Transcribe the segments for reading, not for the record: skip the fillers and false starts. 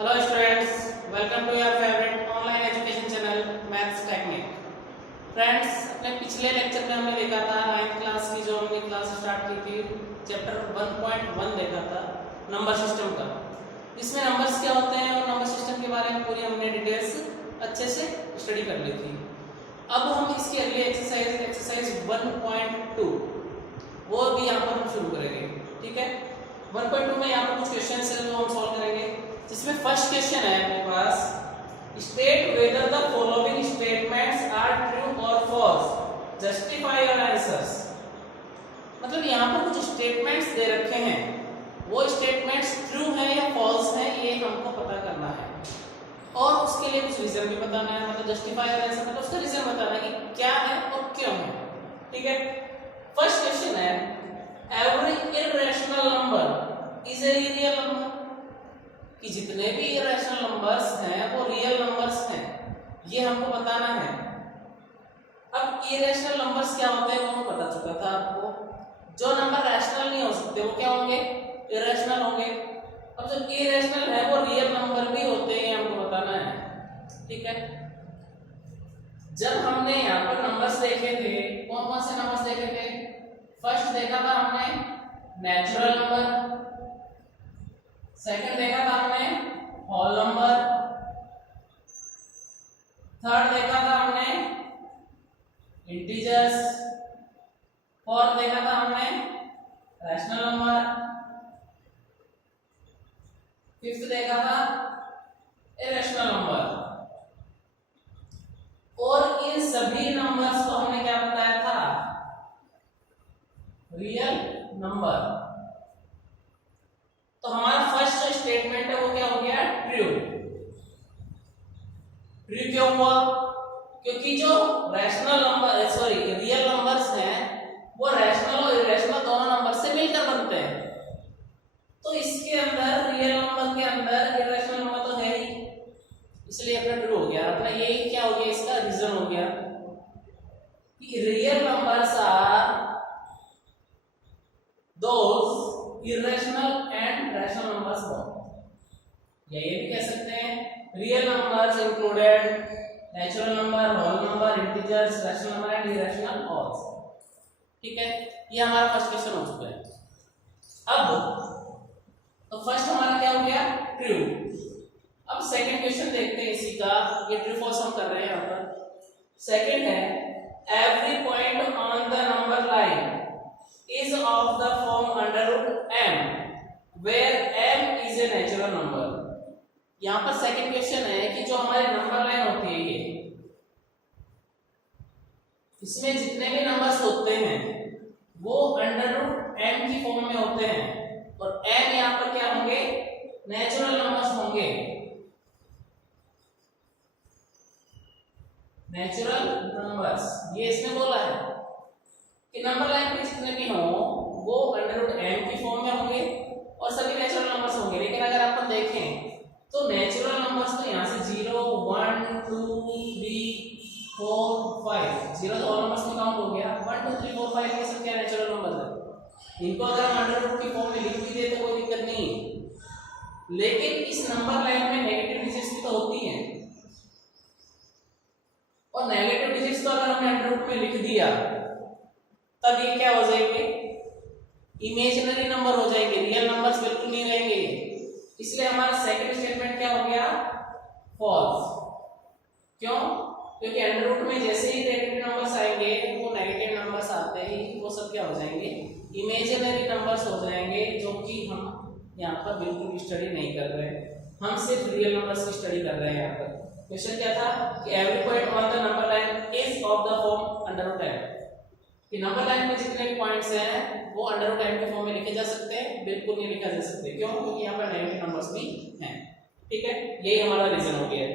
Hello students, welcome to your favorite online education channel Maths Technique। Friends, अपने पिछले lecture में हमने देखा था 9th क्लास की जो हमने क्लास स्टार्ट की थी चैप्टर 1.1 देखा था नंबर सिस्टम का। इसमें नंबर्स क्या होते हैं और नंबर सिस्टम के बारे में पूरी हमने डिटेल्स अच्छे से स्टडी कर ली थी। अब हम इसकी अगली एक्सरसाइज 1.2 वो भी यहाँ पर हम शुरू करेंगे। ठीक है, 1.2 में यहाँ पर कुछ क्वेश्चन है जो हम सॉल्व करेंगे, जिसमें फर्स्ट क्वेश्चन है अपने पास, state whether the following statements are true और फॉल्स, जस्टिफाई योर आंसर्स। मतलब यहाँ पर कुछ स्टेटमेंट्स दे रखे हैं, वो स्टेटमेंट्स ट्रू हैं या फॉल्स हैं ये हमको पता करना है और उसके लिए कुछ रीजन भी बताना है। मतलब जस्टिफाई योर आंसर मतलब उसका रीजन बताना है कि क्या है और क्यों है। ठीक है, फर्स्ट क्वेश्चन है, every irrational number is a real number, कि जितने भी इरेशनल नंबर्स हैं वो रियल नंबर्स हैं, ये हमको बताना है। अब इरेशनल नंबर्स क्या होते हैं वो हमें पता चुका था आपको। जो नंबर रैशनल नहीं हो सकते वो क्या होंगे, इरेशनल होंगे। अब जो इरेशनल है वो रियल नंबर भी होते हैं, हमको बताना है। ठीक है, जब हमने यहाँ पर नंबर्स देखे थे, कौन कौन से नंबर्स देखे थे? फर्स्ट देखा था हमने नेचुरल नंबर, सेकंड देखा था हमने होल नंबर, थर्ड देखा था हमने इंटीजर्स, फोर्थ देखा था हमने रैशनल नंबर, फिफ्थ देखा था इरेशनल नंबर। और इन सभी नंबर्स को हमने क्या बताया था? Real number. तो हमारा फर्स्ट जो स्टेटमेंट है वो क्या हो गया? ट्रू। ट्रू क्यों हुआ? क्योंकि जो रैशनल नंबर रियल नंबर्स हैं वो रैशनल और इरेशनल दोनों नंबर से मिलकर बनते हैं। तो इसके अंदर रियल नंबर के अंदर इरेशनल नंबर तो है ही, इसलिए अपना ट्रू हो गया। अपना यही क्या हो गया, इसका रीजन हो गया कि real numbers are those irrational and rational numbers both, या ये भी कह सकते हैं real numbers included natural number, whole number, integers, rational number and irrational also। ठीक है, ये हमारा फर्स्ट क्वेश्चन हो चुका है। अब तो फर्स्ट हमारा क्या हो गया? ट्रू। अब सेकंड क्वेश्चन देखते हैं इसी का, ये ट्रू फॉल्स हम कर रहे हैं यहाँ पर। सेकंड है, every point on the number line is of the form under root m where m is a natural number। यहाँ पर सेकंड क्वेश्चन है कि जो हमारे नंबर लाइन होती है ये, इसमें जितने भी नंबर्स होते हैं वो अंडर रूट m की फॉर्म में होते हैं और m यहाँ पर क्या होंगे? नेचुरल नंबर्स होंगे। नेचुरल नंबर्स ये इसमें बोला है कि नंबर लाइन पे जितने भी हों वो अंडर रूट m की फॉर्म में होंगे और सभी नेचुरल नंबर्स होंगे। लेकिन अगर आप देखें तो नेचुरल नंबर्स तो यहाँ से 0 1 2 3 4 5, 0 तो ऑल नंबर्स में काउंट हो गया। 1 2 3 4 5 ये सब क्या नेचुरल नंबर्स है, इनको अगर हम अंडर रूट की फॉर्म में लिख भी देते तो कोई दिक्कत नहीं है। लेकिन इस नंबर लाइन में नेगेटिव डिजिट्स भी तो होती हैं और नेगेटिव डिजिट्स तो अगर हमने अंडर रूट में लिख दिया तब ये क्या हो जाएंगे? इमेजिनरी नंबर हो जाएंगे, रियल नंबर्स बिल्कुल नहीं रहेंगे। इसलिए हमारा सेकंड स्टेटमेंट क्या हो गया? फॉल्स। क्यों? क्योंकि अंडर रूट में जैसे ही नेगेटिव नंबर्स आएंगे वो नेगेटिव नंबर्स आते ही वो सब क्या हो जाएंगे? इमेजिनरी नंबर्स हो जाएंगे, जो कि हम यहाँ पर बिल्कुल स्टडी नहीं कर रहे हैं, हम सिर्फ रियल नंबर्स की स्टडी कर रहे हैं। यहाँ पर क्वेश्चन क्या था कि every point on the number line is of the form under root m, कि नंबर लाइन में जितने भी पॉइंट्स हैं वो अंडर रूट m के फॉर्म में लिखे जा सकते हैं, बिल्कुल नहीं लिखा जा सकते। क्यों? क्योंकि यहाँ पर नेगेटिव नंबर्स भी हैं। ठीक है, यही हमारा रीजन हो गया।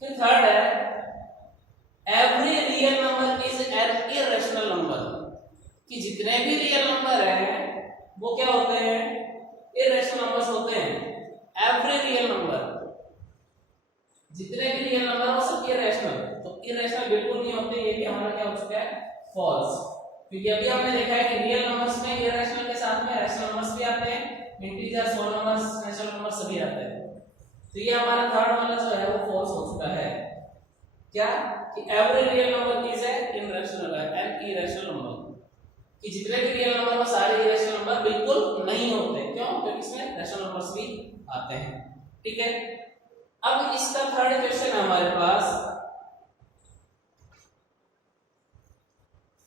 फिर थर्ड है, every real number is an irrational number, कि जितने भी रियल नंबर हैं वो क्या होते हैं? इरेशनल नंबर्स होते हैं। एवरी रियल नंबर, जितने भी रियल नंबर वो सब इरेशनल, तो इरेशनल बिल्कुल नहीं होते, ये भी हमारा क्या हो चुका है? फॉल्स। क्योंकि अभी हमने देखा है कि रियल नंबर्स में इरेशनल के साथ में रैशनल नंबर्स भी आते हैं, integers, whole numbers, natural numbers सभी आते हैं। तो ये हमारा थर्ड वाला जो है वो फॉल्स हो चुका है। क्या कि every real number is an irrational number, कि जितने भी रियल नंबर वो सारे इरेशनल नंबर बिल्कुल नहीं होते। क्यों? क्योंकि इसमें रैशनल नंबर्स भी आते हैं। ठीक है, अब इसका थर्ड क्वेश्चन है हमारे पास।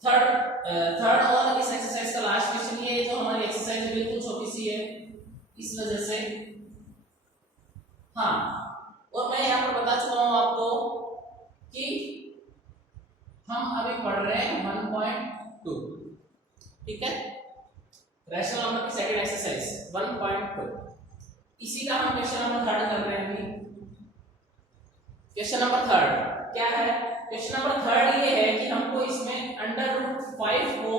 थर्ड और इस एक्सरसाइज का लास्ट क्वेश्चन ये है। जो हमारी एक्सरसाइज है बिल्कुल छोटी सी है, इस वजह से हाँ, और मैं यहाँ पर बता चुका हूं आपको कि हम अभी पढ़ रहे हैं 1.2। ठीक है, रैशनल नंबर की सेकंड एक्सरसाइज 1.2, इसी का हम क्वेश्चन नंबर थर्ड कर रहे हैं अभी। क्वेश्चन नंबर थर्ड क्या है? क्वेश्चन नंबर थर्ड ये है कि हमको इसमें √5 को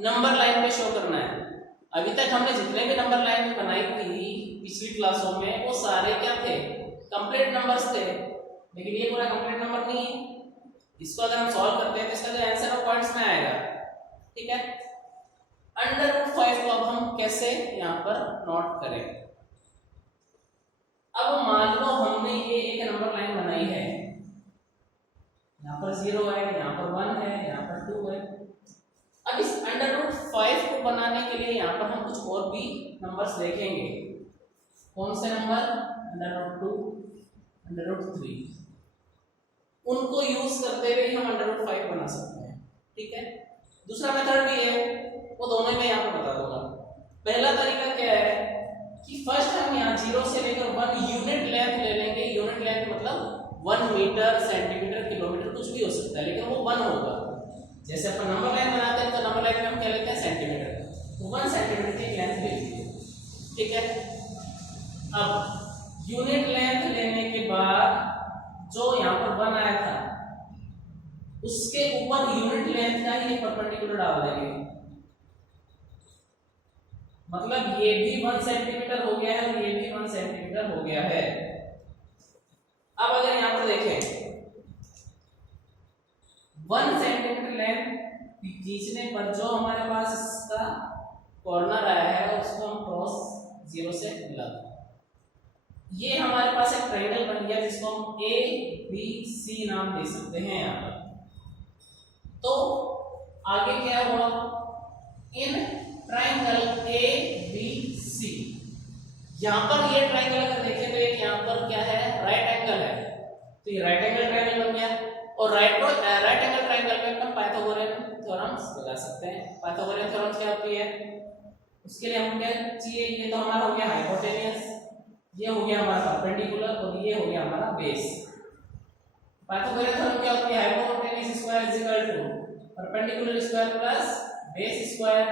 नंबर लाइन पे शो करना है। अभी तक हमने जितने भी नंबर लाइन बनाई थी पिछली क्लासों में वो सारे क्या थे? कंप्लीट नंबर्स थे, लेकिन ये पूरा कंप्लीट नंबर नहीं है। इसको अगर हम सॉल्व करते हैं तो इसका जो आंसर है पॉइंट्स में आएगा। ठीक है, √5 को अब हम कैसे यहाँ पर नोट करें? अब मान लो हमने ये एक नंबर लाइन बनाई है, यहाँ पर 0 है, यहाँ पर 1 है, यहाँ पर 2 है। अब इस √5 को बनाने के लिए यहाँ पर हम कुछ और भी नंबर्स देखेंगे। कौन से नंबर? √2, √3, उनको यूज करते हुए हम √5 बना सकते हैं। ठीक है, दूसरा मेथड भी है, वो दोनों में यहाँ पर बता दूंगा। पहला तरीका क्या है कि फर्स्ट हम यहाँ 0 से लेकर 1 यूनिट लेंथ ले लेंगे। यूनिट लेंथ मतलब 1 मीटर, सेंटीमीटर, किलोमीटर कुछ भी हो सकता है, लेकिन वो 1 होगा। जैसे अपन नंबर लाइन बनाते हैं तो नंबर लाइन में हम क्या लेते हैं? सेंटीमीटर, तो 1 सेंटीमीटर की लेंथ ले लीजिए। ठीक है, अब यूनिट लेंथ लेने के बाद जो यहाँ पर 1 आया था उसके ऊपर यूनिट लेंथ का ही एक परपेंडिकुलर डाल देंगे। मतलब ये भी 1 सेंटीमीटर हो गया है और ये भी 1 सेंटीमीटर हो गया है। अब अगर यहाँ पर देखें 1 सेंटीमीटर लेंथ खींचने पर जो हमारे पास इसका कॉर्नर आया है उसको हम क्रॉस 0 से मिला दें। ये हमारे पास एक ट्रायंगल बन गया जिसको हम ABC नाम दे सकते हैं यहाँ पर। तो आगे क्या हुआ? इन ट्रायंगल ABC, यहाँ पर ये ट्रायंगल अगर देखें तो एक यहाँ पर क्या है? राइट एंगल है, तो ये राइट एंगल ट्रायंगल बन गया। और राइट एंगल ट्रायंगल में हम पाइथागोरियन थ्योरम्स लगा सकते हैं। पाइथागोरियन थ्योरम्स क्या होती है? उसके लिए हम क्या चाहिए? ये तो हमारा हो गया हाइपोटेनियस, ये हो गया हमारा परपेंडिकुलर, और ये हो गया हमारा बेस। पाइथागोरियन थ्योरम क्या होती है? Hypotenuse square is equal to perpendicular square plus base square.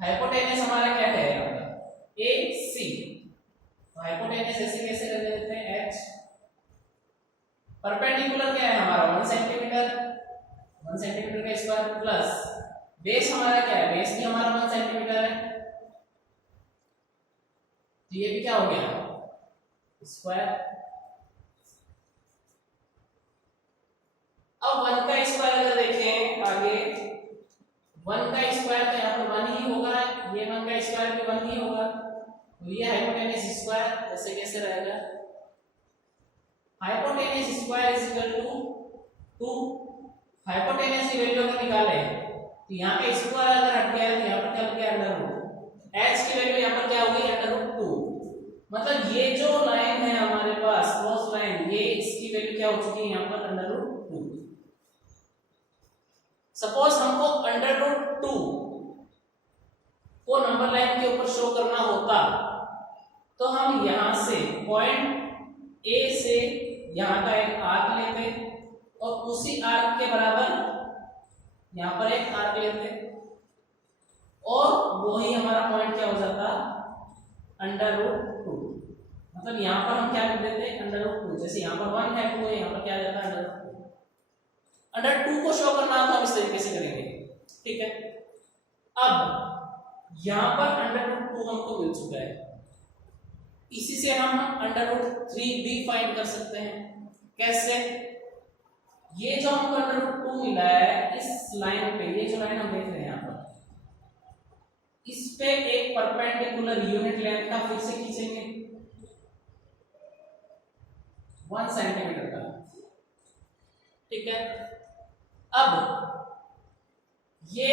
Hypotenuse हमारा क्या है यहाँ पर? AC। तो हाइपोटेनियस ऐसे कैसे कर देते हैं? H। परपेंडिकुलर क्या है हमारा? 1 सेंटीमीटर, 1 सेंटीमीटर का स्क्वायर प्लस बेस हमारा क्या है? बेस भी हमारा 1 सेंटीमीटर है, तो ये भी क्या हो गया? स्क्वायर। अब 1 का स्क्वायर अगर देखें आगे, 1 का स्क्वायर तो यहाँ पर 1 ही होगा, ये 1 का स्क्वायर भी 1 ही होगा, तो ये हाइपोटेनियस स्क्वायर ऐसे कैसे रहेगा? Hypotenuse square is equal to 2। Hypotenuse की वैल्यू अगर निकाले तो यहाँ पे स्क्वायर अगर हट गया तो यहाँ पर क्या हो गया? √। h की वैल्यू यहाँ पर क्या हो गई? √2। मतलब ये जो लाइन है हमारे पास क्रॉस लाइन, ये इसकी वैल्यू क्या हो चुकी है यहाँ पर? √2। सपोज हमको √2 को नंबर लाइन के ऊपर शो करना होता तो हम यहां से पॉइंट A से यहां का एक आर्क लेते और उसी आर्क के बराबर यहां पर एक आर्क लेते और वही हमारा पॉइंट क्या हो जाता? √2। मतलब यहां पर हम क्या कर देते? √2। जैसे यहां पर 1 है, 2 है, यहां पर क्या आ जाता? √2 को शो करना हो तो हम इस तरीके से करेंगे। ठीक है, अब यहां पर √2 हमको मिल चुका है, इसी से हम √3 भी फाइंड कर सकते हैं। कैसे? ये जो हमको √2 मिला है इस लाइन पे, ये जो लाइन हम देख रहे हैं यहाँ पर, इस पे एक परपेंडिकुलर यूनिट लेंथ का फिर से खींचेंगे। 1 सेंटीमीटर का। ठीक है, अब ये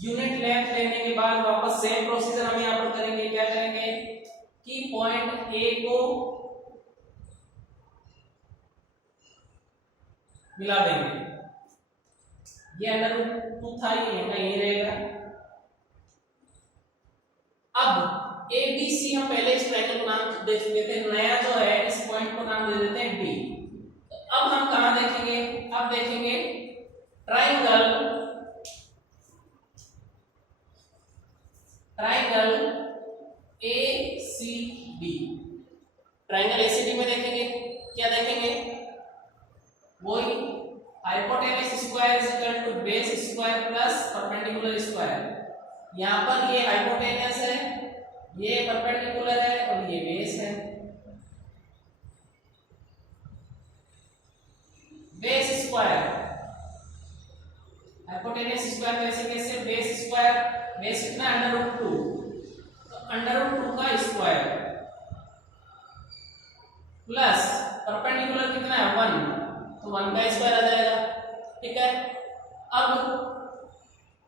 यूनिट लेंथ लेने के बाद वापस सेम प्रोसीजर हम यहां पर करेंगे। क्या करेंगे कि पॉइंट ए को मिला देंगे। ये √2 था, ये यही रहेगा। अब ए बी सी हम पहले इस ट्रायंगल को नाम दे चुके थे, नया जो है इस पॉइंट को नाम दे देते हैं बी। अब हम कहां देखेंगे, अब देखेंगे ट्रायंगल ACD। ट्रायंगल ACD में देखेंगे, क्या देखेंगे, वही hypotenuse square is equal to base square plus perpendicular square. यहां पर ये हाइपोटेनस है, ये परपेंडिकुलर है और ये बेस है। बेस स्क्वायर हाइपोटेनस स्क्वायर कैसे कैसे, बेस स्क्वायर, बेस कितना √2, तो √2 का स्क्वायर प्लस परपेंडिकुलर कितना है 1, तो 1 का स्क्वायर आ जाएगा। ठीक है, अब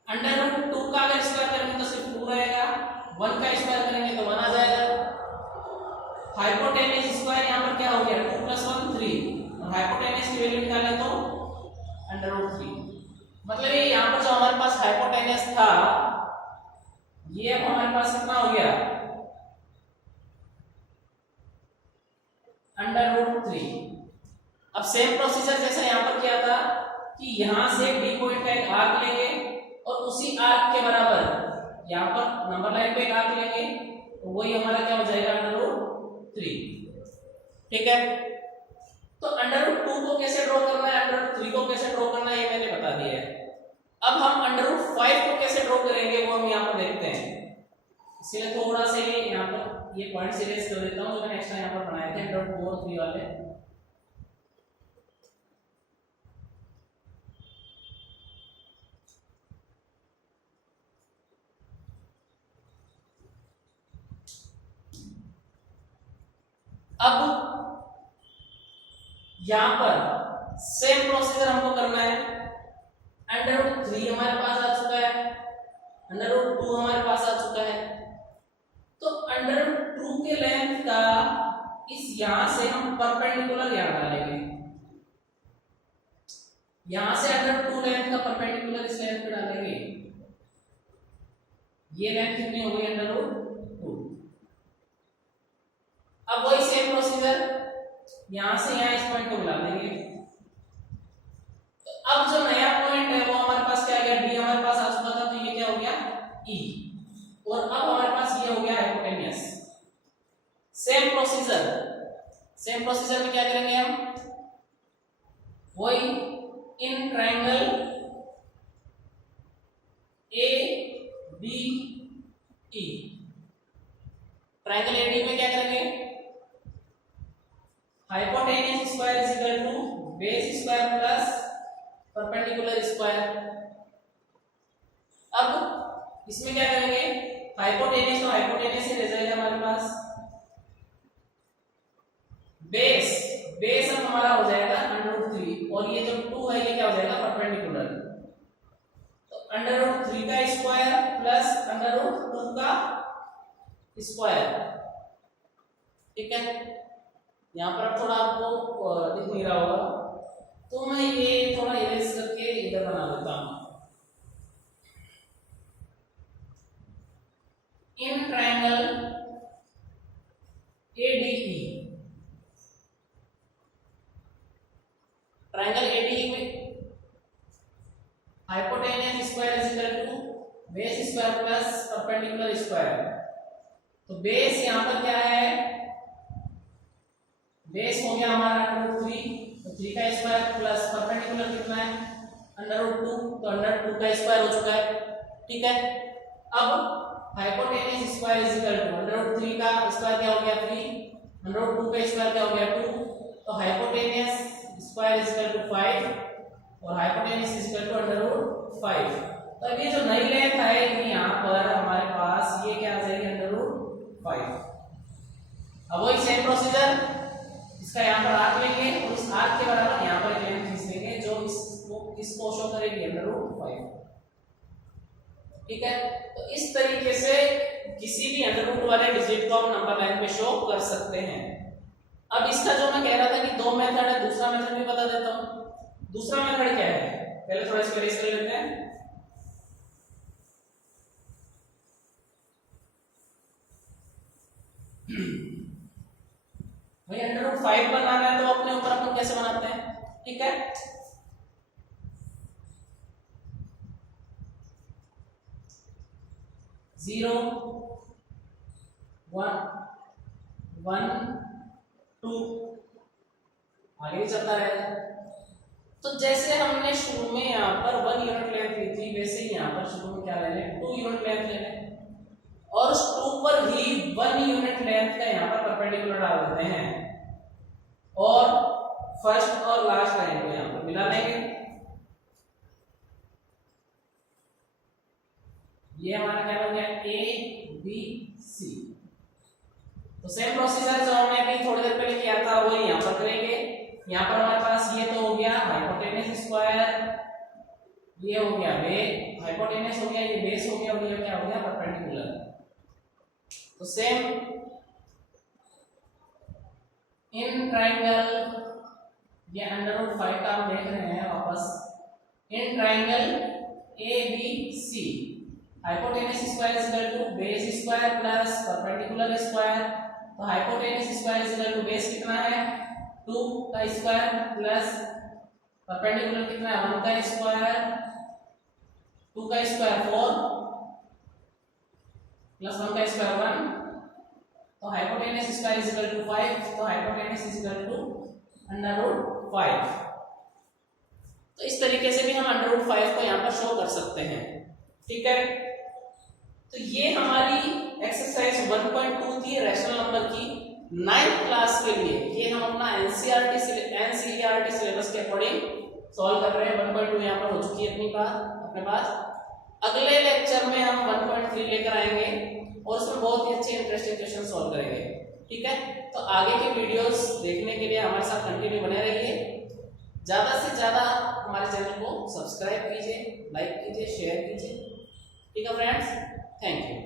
√2 का अगर स्क्वायर करेंगे तो सिर्फ 2 रहेगा, 1 का स्क्वायर करेंगे तो 1 आ जाएगा। हाइपोटेनस स्क्वायर यहाँ पर क्या हो गया, 2 + 1 3, और हाइपोटेनस की वैल्यू निकालें तो √3। मतलब ये यहाँ पर जो हमारे पास हाइपोटेनस था, ये अब हमारे पास कितना हो गया, √3। अब सेम प्रोसीजर जैसा यहाँ पर किया था कि यहाँ से बी पॉइंट का एक आर्क लेंगे और उसी आर्क के बराबर यहाँ पर नंबर लाइन पे एक आर्क लेंगे, तो वही हमारा क्या हो जाएगा, √3। ठीक है, तो √2 को कैसे ड्रॉ करना है, √3 को कैसे ड्रॉ करना है, ये मैंने बता दिया है। अब हम √5 को कैसे ड्रॉ करेंगे वो हम यहाँ पर देखते हैं। इसलिए थोड़ा सा यहाँ पर ये पॉइंट सीरीज कर देता हूँ जो मैंने एक्स्ट्रा यहाँ पर बनाए थे √4 3 वाले। अब यहां पर सेम प्रोसीजर हमको करना है। √3 हमारे पास आ चुका है, √2 हमारे पास आ चुका है, तो √2 के लेंथ का इस यहां से हम परपेंडिकुलर यहां डालेंगे। यहां से √2 लेंथ का परपेंडिकुलर इस लेंथ पे डालेंगे। ये लेंथ कितनी हो गई, √2। अब वही सेम प्रोसीजर यहां से यहां इस पॉइंट को मिला देंगे। तो अब जो नया पॉइंट है वो हमारे पास क्या आ गया, डी हमारे पास आ चुका था, तो ये क्या हो गया, ई, और अब हमारे पास ये हो गया हाइपोटेनस। सेम प्रोसीजर में क्या करेंगे हम, वही in triangle ABE, triangle AD में क्या करेंगे, hypotenuse square is equal to base square plus perpendicular square. अब इसमें क्या करेंगे, हाइपोटेनस तो हाइपोटेनस ही रह जाएगा हमारे पास, बेस अब हमारा हो जाएगा √3, और ये जो 2 है ये क्या हो जाएगा, परपेंडिकुलर, तो √3 का स्क्वायर प्लस √2 का स्क्वायर। ठीक है, यहाँ पर थोड़ा आपको दिख नहीं रहा होगा, तो मैं ये थोड़ा इरेज करके इधर बना देता हूं। In triangle ADE, triangle ADE में hypotenuse square is equal to base square plus perpendicular square. तो बेस यहाँ पर क्या है, बेस हो गया हमारा √3, तो 3 का स्क्वायर प्लस परपेंडिकुलर कितना है, √2, तो √2 का स्क्वायर हो चुका है। ठीक है, अब hypotenuse square is equal to √3 का स्क्वायर क्या हो गया 3, √2 का स्क्वायर क्या हो गया 2, तो hypotenuse square is equal to 5 और हाइपोटेनस इज इक्वल टू √5। तो अब ये जो नई लेंथ आएगी यहाँ पर हमारे पास, ये क्या आ जाएगी, √5। अब वही सेम प्रोसीजर, इसका यहाँ पर आर्क लेंगे और इस आर्क के बराबर यहाँ पर एक लाइन खींच देंगे जो इसको शो करेगी √5। ठीक है, तो इस तरीके से किसी भी √ वाले डिजिट को हम नंबर लाइन पे शो कर सकते हैं। अब इसका जो मैं कह रहा था कि दो मेथड है, दूसरा मेथड भी बता देता हूं। दूसरा मेथड क्या है, पहले थोड़ा इसको रेस कर लेते हैं। भाई √5 बनाना है तो अपने ऊपर अपन कैसे बनाते हैं, ठीक है। जीरो 1 1 2 आगे भी चलता रहेगा। तो जैसे हमने शुरू में यहाँ पर 1 यूनिट लेंथ ली थी, वैसे ही यहाँ पर शुरू में क्या ले लें, 2 यूनिट लेंथ ले लें और उस 2 पर ही 1 यूनिट लेंथ का यहाँ पर परपेंडिकुलर डाल देते हैं और फर्स्ट और लास्ट लाइन को यहाँ पर मिला लेंगे। ये हमारा क्या हो गया, ABC। तो सेम प्रोसीजर जो हमने अभी थोड़ी देर पहले किया था वो यहाँ पर करेंगे। यहाँ पर हमारे पास ये तो हो गया हाइपोटेनस स्क्वायर, ये हो गया हाइपोटेनस हो गया, ये बेस हो गया और ये क्या हो गया, परपेंडिकुलर। तो सेम इन ट्राइंगल, ये √5 का हम देख रहे हैं वापस। In triangle ABC hypotenuse square is equal to base square plus perpendicular square. तो hypotenuse square is equal to base कितना है, 2 का स्क्वायर प्लस परपेंडिकुलर कितना है, 1 का स्क्वायर, 2 का स्क्वायर 4 प्लस 1 का स्क्वायर 1। तो hypotenuse square is equal to 5। तो हाइपोटेनस इज इक्वल टू √5। तो इस तरीके से भी हम √5 को यहाँ पर शो कर सकते हैं, ठीक है। तो ये हमारी एक्सरसाइज 1.2 थी रैशनल नंबर की 9th क्लास के लिए। ये हम अपना एनसीईआरटी सिलेबस के अकॉर्डिंग सॉल्व कर रहे हैं। 1.2 यहाँ पर हो चुकी है अपने पास। अगले लेक्चर में हम 1.3 लेकर आएंगे और उसमें बहुत ही अच्छे इंटरेस्टिंग क्वेश्चन सॉल्व करेंगे, ठीक है। तो आगे के वीडियोस देखने के लिए हमारे साथ कंटिन्यू बने रहिए। ज्यादा से ज्यादा हमारे चैनल को सब्सक्राइब कीजिए, लाइक कीजिए, शेयर कीजिए, ठीक है फ्रेंड्स। Thank you.